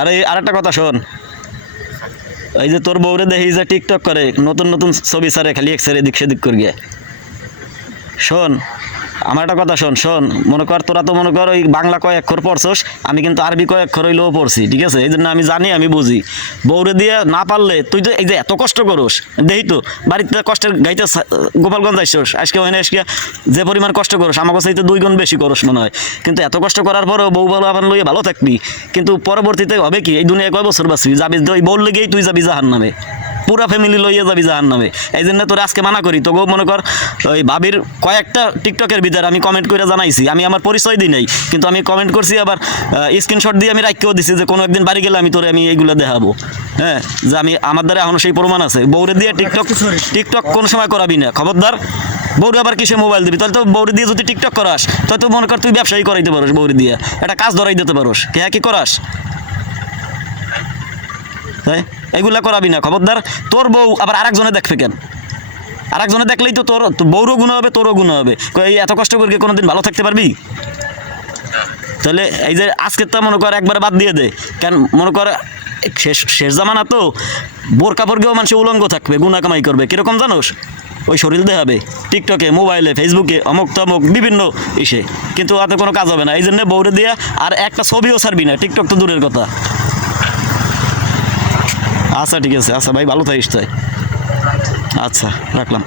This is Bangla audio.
আরে আরেকটা কথা শোন, এই যে তোর বউরে দেখি যে টিকটক করে, নতুন নতুন ছবি ছাড়ে, খালি এক্সরে এদিক সেদিক করে গিয়ে। শোন, আমার একটা কথা শোন শোন, মনে কর তোরা তো মনে কর ওই বাংলা কয় অক্ষর পড়ছস, আমি কিন্তু আরবি কয় অক্ষর হইলেও পড়ছি, ঠিক আছে? এই জন্য আমি জানি, আমি বুঝি। বউরে দিয়ে না পারলে তুই তো এই যে এত কষ্ট করস, দেখি তো বাড়িতে কষ্টের গাইতে গোপালগঞ্জ আইসস, আজকে হয় না, আজকে যে পরিমাণ কষ্ট করস আমার কাছে দুই গুণ বেশি করস মনে হয়। কিন্তু এত কষ্ট করার পরেও বউ ভালো আবার লইয়ে ভালো থাকবি, কিন্তু পরবর্তীতে হবে কি, এই দুনিয়ায় কয় বছর বাঁচবি? যাবি ওই বউর লেগেই তুই যাবি জাহান্নামে, পুরা ফ্যামিলি লইয়া যাবি জাহান্নামে। এই জন্য তোর আজকে মানা করি, তোকেও মনে কর ওই ভাবির কয়েকটা টিকটকের ভিতরে আমি কমেন্ট করে জানাইছি, আমি আমার পরিচয় দিই নাই, কিন্তু আমি কমেন্ট করছি, আবার স্ক্রিনশট দিয়ে আমি রাখিও দিছি যে কোনো একদিন বাড়ি গেলে আমি তোরে আমি এইগুলো দেখাবো। হ্যাঁ, যে আমি আমার দ্বারা এখনো সেই প্রমাণ আছে। বউরে দিয়ে টিকটক টিকটক কোন সময় করাবি না, খবরদার। বউরে আবার কিসে মোবাইল দিবি? তাহলে তো বউরে দিয়ে যদি টিকটক করাস, তাহলে তো মনে কর তুই ব্যবসায়ী করাইতে পারোস, বউরে দিয়ে একটা কাজ ধরাই দিতে পারোস। কে কি করাস? তাই এগুলা করাবি না, খবরদার। তোর বউ আবার আরেকজনে দেখবে কেন? আরেকজনে দেখলেই তো তোর বউরও গুণ হবে, তোরও গুণ হবে। এই এত কষ্ট করে কোনোদিন ভালো থাকতে পারবি? তাহলে এই যে আজকে তো মনে কর একবার বাদ দিয়ে দে, কেন মনে কর শেষ শেষ জামানা তো, বোরকা পরগেও মানুষ উলঙ্গ থাকবে, গুণা কামাই করবে, কিরকম জানোস? ওই শরীর দেখাবে টিকটকে, মোবাইলে, ফেসবুকে, অমুক তমুক বিভিন্ন ইসে, কিন্তু তাতে কোনো কাজ হবে না। এই জন্য বউরে দিয়া আর একটা ছবিও ছাড়বি না, টিকটক তো দূরের কথা। আচ্ছা ঠিক আছে, আচ্ছা ভাই, ভালো থাকিস তাই। আচ্ছা রাখলাম।